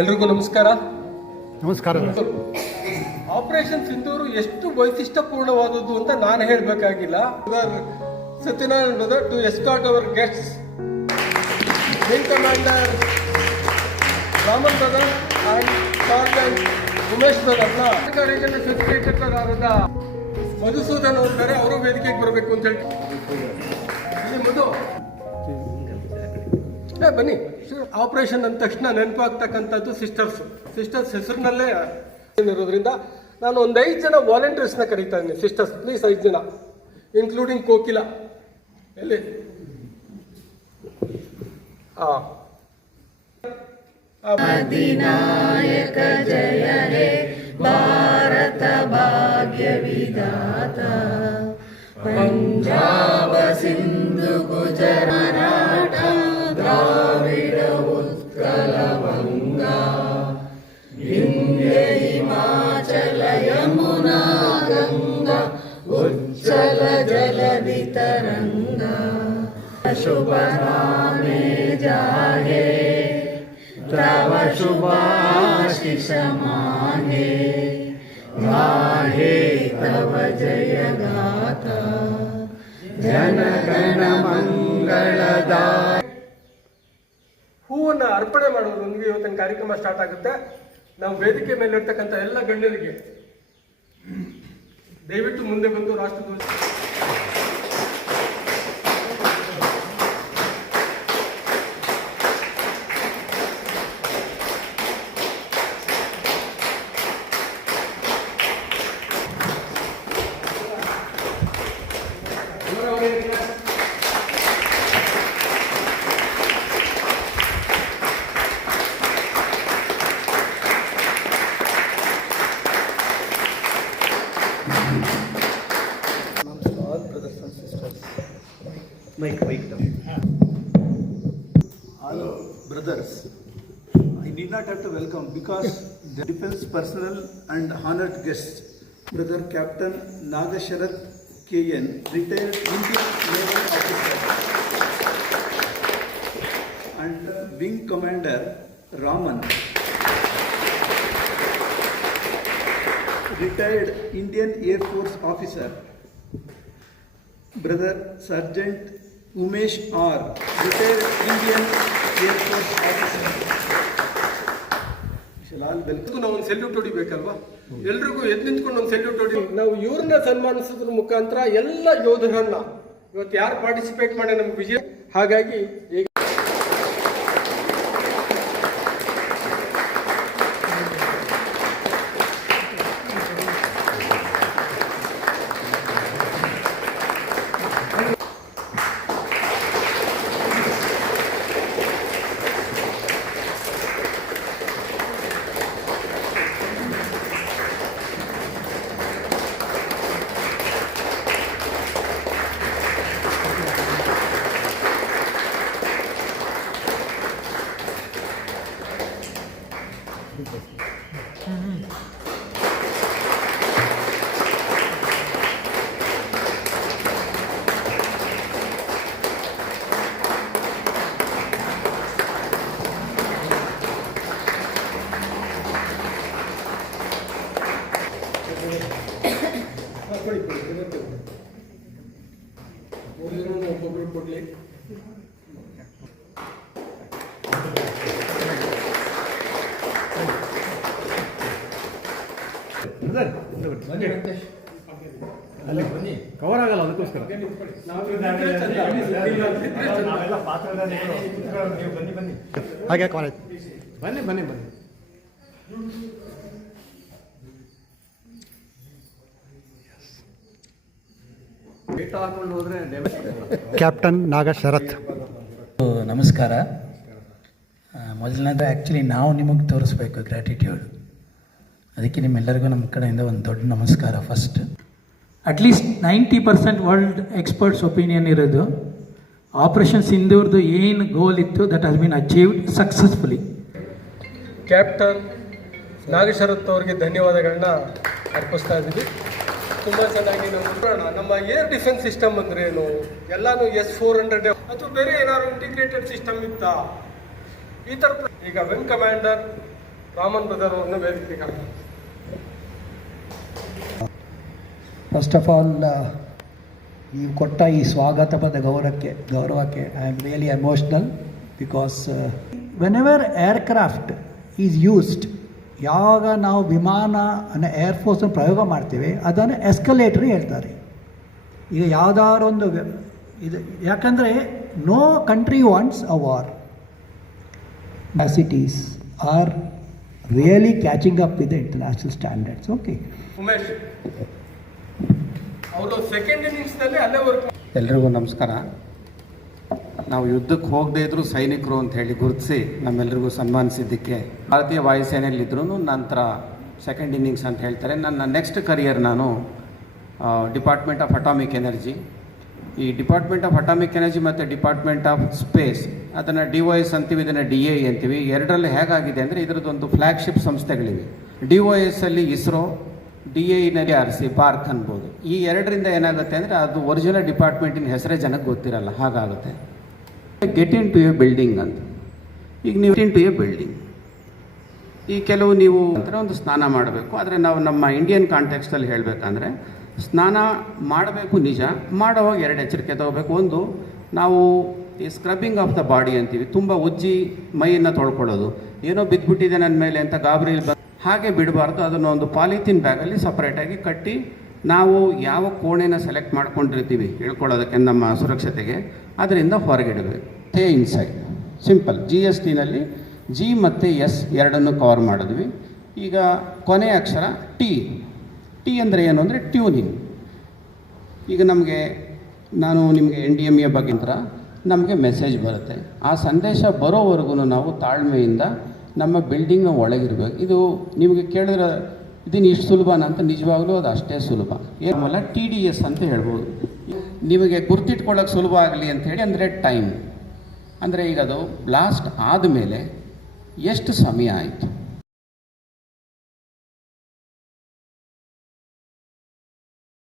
ಎಲ್ರಿಗೂ ನಮಸ್ಕಾರ. ನಮಸ್ಕಾರ. ಆಪರೇಷನ್ ಸಿಂಧೂರು ಎಷ್ಟು ವೈಶಿಷ್ಟ್ಯಪೂರ್ಣವಾದದ್ದು ಅಂತ ನಾನು ಹೇಳಬೇಕಾಗಿಲ್ಲ. Satyanarayana brother to escort our guests, wing commander Raman brother and sergeant Umesh ಬ್ರದರ್ನ ರೀಜನಲ್ ಸೆಕ್ರೆಟರಿ ಆದ ಮಧುಸೂದನ್ ಹೋಗ್ತಾರೆ. ಅವರು ವೇದಿಕೆಗೆ ಬರಬೇಕು ಅಂತ ಹೇಳಿ ಮಧು ಬನ್ನಿ. ಆಪರೇಷನ್ ಅಂದ ತಕ್ಷಣ ನೆನಪಾಗ್ತಕ್ಕಂಥದ್ದು ಸಿಸ್ಟರ್ಸ್ ಹೆಸರಿನಲ್ಲೇ ಇರೋದ್ರಿಂದ ನಾನು ಒಂದು 5 ಜನ ವಾಲಂಟಿಯರ್ಸ್ನ ಕರೀತಾ ಇದ್ದೀನಿ. ಸಿಸ್ಟರ್ಸ್ ಪ್ಲೀಸ್, 5 ಜನ ಇನ್ಕ್ಲೂಡಿಂಗ್ ಕೋಕಿಲ. ಎಲ್ಲಿ ಅಧಿನಾಯಕ ಜಯ ಹೇ ಭಾರತ ಭಾಗ್ಯ ವಿಧಾತ, ಪಂಜಾಬ ಸಿಂಧು ಗುಜರಾತ ದ್ರಾವಿಡ ಉತ್ಕಲ ವಂಗ, ವಿಂಧ್ಯ ಹಿಮಾಚಲ ಯಮುನಾ ಗಂಗಾ ಉಜ್ಜಲ ಜಲಧಿ ತರಂಗ, ಶುಭ ನಾಮೆ ಜಾಹೇ तव शुभाशिष माहे, गाहे तव जय गाथा जन गण मंगलदाय. ಹೂವನ್ನು ಅರ್ಪಣೆ ಮಾಡೋದ್ರೊಂದಿಗೆ ಇವತ್ತಿನ ಕಾರ್ಯಕ್ರಮ ಸ್ಟಾರ್ಟ್ ಆಗುತ್ತೆ. ನಾವು ವೇದಿಕೆ ಮೇಲೆ ಇರ್ತಕ್ಕಂಥ ಎಲ್ಲ ಗಣ್ಯರಿಗೆ ದಯವಿಟ್ಟು ಮುಂದೆ ಬಂದು ರಾಷ್ಟ್ರಧ್ವಜ All brothers, I need not have to welcome because the defense personnel and honored guests, Brother Captain Nagasharath KN, retired Indian Naval Officer, and Wing Commander Raman, retired Indian Air Force Officer, Brother Sergeant Umesh R, retired Indian Air Force Officer. ನಾವು ಒಂದು salute ಹೊಡಿಬೇಕಲ್ವಾ? ಎಲ್ರಿಗೂ ಎದ್ದು ನಿಂತ್ಕೊಂಡು ಒಂದು salute ಹೊಡಿ. ನಾವು ಇವ್ರನ್ನ ಸನ್ಮಾನಿಸೋದ್ರ ಮುಖಾಂತರ ಎಲ್ಲ ಯೋಧರನ್ನ ಇವತ್ತು ಯಾರು ಪಾರ್ಟಿಸಿಪೇಟ್ ಮಾಡಿ ನಮ್ಗೆ ವಿಜಯ. ಹಾಗಾಗಿ ಈಗ ಒಬ್ಬೊಬ್ರು ಕೊಡ್ಲಿ. ಕವರ್ ಆಗಲ್ಲ, ಅದಕ್ಕೋಸ್ಕರ ಹಾಗೆ ಬನ್ನಿ ಬನ್ನಿ ಬನ್ನಿ. ಕ್ಯಾಪ್ಟನ್ ನಾಗಶರಥ್, ನಮಸ್ಕಾರ. ಮೊದಲನೇದು ಆ್ಯಕ್ಚುಲಿ ನಾವು ನಿಮಗೆ ತೋರಿಸ್ಬೇಕು ಗ್ರ್ಯಾಟಿಟ್ಯೂಡ್. ಅದಕ್ಕೆ ನಿಮ್ಮೆಲ್ಲರಿಗೂ ನಮ್ಮ ಕಡೆಯಿಂದ ಒಂದು ದೊಡ್ಡ ನಮಸ್ಕಾರ. First at least 90% world experts opinion ಇರೋದು ಆಪರೇಷನ್ ಸಿಂಧೂರ್ದು ಏನು ಗೋಲ್ ಇತ್ತು that has been achieved successfully. Captain Nagasharath ಅವರಿಗೆ ಧನ್ಯವಾದಗಳನ್ನ ಅರ್ಪಿಸ್ತಾ ಇದ್ದೀವಿ. ತುಂಬ ಚೆನ್ನಾಗಿ ನಾವು ನೋಡೋಣ. ನಮ್ಮ ಏರ್ ಡಿಫೆನ್ಸ್ ಸಿಸ್ಟಮ್ ಅಂದರೆ ಏನು, ಎಲ್ಲಾನು S-400 ಅಥವಾ ಬೇರೆ ಏನಾದ್ರು ಇಂಟಿಗ್ರೇಟೆಡ್ ಸಿಸ್ಟಮ್ ಇತ್ತಾ, ಈ ಥರ. ಈಗ ವಿಂಗ್ ಕಮಾಂಡರ್ ರಾಮನ್ ಬ್ರದರ್ ಅವ್ರನ್ನ ವೇದಿಕೆಗೆ ಫಸ್ಟ್ ಆಫ್ ಆಲ್ ನೀವು ಕೊಟ್ಟ ಈ ಸ್ವಾಗತ ಪದ ಗೌರವಕ್ಕೆ I am really emotional because whenever aircraft is used, ಯಾವಾಗ ನಾವು ವಿಮಾನ ಏರ್ಫೋರ್ಸನ್ನು ಪ್ರಯೋಗ ಮಾಡ್ತೀವಿ ಅದನ್ನು ಎಸ್ಕಲೇಟ್ರಿ ಹೇಳ್ತಾರೆ. ಈಗ ಯಾವುದಾದ್ರು ಒಂದು ಇದು, ಯಾಕಂದರೆ no country wants a war. Capacities are really catching up with the international standards. Okay, Umesh ಅವರು ಸೆಕೆಂಡ್ ಇನ್ನಿಂಗ್ಸ್ನಲ್ಲಿ ಅಲ್ಲೇ ವರ್ಕ್. ಎಲ್ರಿಗೂ ನಮಸ್ಕಾರ. ನಾವು ಯುದ್ಧಕ್ಕೆ ಹೋಗದೇ ಇದ್ದರೂ ಸೈನಿಕರು ಅಂತ ಹೇಳಿ ಗುರುತಿಸಿ ನಮ್ಮೆಲ್ಲರಿಗೂ ಸನ್ಮಾನಿಸಿದ್ದಕ್ಕೆ ಭಾರತೀಯ ವಾಯುಸೇನೆಯಲ್ಲಿದ್ದರೂ ನಂತರ ಸೆಕೆಂಡ್ ಇನ್ನಿಂಗ್ಸ್ ಅಂತ ಹೇಳ್ತಾರೆ. ನನ್ನ ನೆಕ್ಸ್ಟ್ ಕರಿಯರ್ ನಾನು ಡಿಪಾರ್ಟ್ಮೆಂಟ್ ಆಫ್ ಅಟಾಮಿಕ್ ಎನರ್ಜಿ, ಈ ಡಿಪಾರ್ಟ್ಮೆಂಟ್ ಆಫ್ ಅಟಾಮಿಕ್ ಎನರ್ಜಿ ಮತ್ತು ಡಿಪಾರ್ಟ್ಮೆಂಟ್ ಆಫ್ ಸ್ಪೇಸ್, ಅದನ್ನು DOS ಅಂತೀವಿ, ಇದನ್ನು DAE ಅಂತೀವಿ. ಎರಡರಲ್ಲಿ ಹೇಗಾಗಿದೆ ಅಂದರೆ ಇದರದ್ದೊಂದು ಫ್ಲ್ಯಾಗ್ಶಿಪ್ ಸಂಸ್ಥೆಗಳಿವೆ. DOS ಅಲ್ಲಿ ಇಸ್ರೋ, DAEನಲ್ಲಿ RC ಪಾರ್ಕ್ ಅನ್ಬೋದು. ಈ ಎರಡರಿಂದ ಏನಾಗುತ್ತೆ ಅಂದರೆ ಅದು ಒರಿಜಿನಲ್ ಡಿಪಾರ್ಟ್ಮೆಂಟಿನ ಹೆಸರೇ ಜನಕ್ಕೆ ಗೊತ್ತಿರಲ್ಲ, ಹಾಗಾಗುತ್ತೆ. Get in to a building ಅಂತ, ಈಗ ನೀವು ಇನ್ ಟು ಎ ಬಿಲ್ಡಿಂಗ್, ಈ ಕೆಲವು ನೀವು ಅಂದರೆ ಒಂದು ಸ್ನಾನ ಮಾಡಬೇಕು. ಆದರೆ ನಾವು ನಮ್ಮ ಇಂಡಿಯನ್ ಕಾಂಟೆಕ್ಸ್ಟಲ್ಲಿ ಹೇಳಬೇಕಂದ್ರೆ ಸ್ನಾನ ಮಾಡಬೇಕು ನಿಜ, ಮಾಡೋವಾಗ ಎರಡು ಎಚ್ಚರಿಕೆ ತಗೋಬೇಕು. ಒಂದು, ನಾವು ಈ ಸ್ಕ್ರಬ್ಬಿಂಗ್ ಆಫ್ ದ ಬಾಡಿ ಅಂತೀವಿ, ತುಂಬ ಉಜ್ಜಿ ಮೈಯನ್ನು ತೊಳ್ಕೊಳ್ಳೋದು, ಏನೋ ಬಿದ್ದುಬಿಟ್ಟಿದೆ ನನ್ನ ಮೇಲೆ ಅಂತ ಗಾಬರಿ ಹಾಗೆ ಬಿಡಬಾರ್ದು. ಅದನ್ನು ಒಂದು ಪಾಲಿಥಿನ್ ಬ್ಯಾಗಲ್ಲಿ ಸಪ್ರೇಟಾಗಿ ಕಟ್ಟಿ ನಾವು ಯಾವ ಕೋಣೆನ ಸೆಲೆಕ್ಟ್ ಮಾಡ್ಕೊಂಡಿರ್ತೀವಿ ಇಳ್ಕೊಳ್ಳೋದಕ್ಕೆ ನಮ್ಮ ಸುರಕ್ಷತೆಗೆ, ಅದರಿಂದ ಹೊರಗಿಡಬೇಕು. Inside simple. GSTನಲ್ಲಿ G ಮತ್ತು S ಎರಡನ್ನು ಕವರ್ ಮಾಡಿದ್ವಿ. ಈಗ ಕೊನೆಯ ಅಕ್ಷರ ಟಿ ಅಂದರೆ ಏನು ಅಂದರೆ ಟ್ಯೂನಿಂಗ್. ಈಗ ನಾನು ನಿಮಗೆ NDMA ಬಗ್ಗೆ ನಮಗೆ ಮೆಸೇಜ್ ಬರುತ್ತೆ. ಆ ಸಂದೇಶ ಬರೋವರೆಗೂ ನಾವು ತಾಳ್ಮೆಯಿಂದ ನಮ್ಮ ಬಿಲ್ಡಿಂಗ್ನ ಒಳಗಿರಬೇಕು. ಇದು ನಿಮಗೆ ಕೇಳಿದ್ರೆ ಇದನ್ನು ಇಷ್ಟು ಸುಲಭನ ಅಂತ, ನಿಜವಾಗ್ಲೂ ಅದು ಅಷ್ಟೇ ಸುಲಭ. ಏನಲ್ಲ TDS ಅಂತ ಹೇಳ್ಬೋದು. ನಿಮಗೆ ಗುರ್ತಿಟ್ಕೊಳ್ಳೋಕೆ ಸುಲಭ ಆಗಲಿ ಅಂಥೇಳಿ ಅಂದರೆ ಟೈಮ್ ಅಂದರೆ ಈಗ ಅದು ಬ್ಲಾಸ್ಟ್ ಆದಮೇಲೆ ಎಷ್ಟು ಸಮಯ ಆಯಿತು,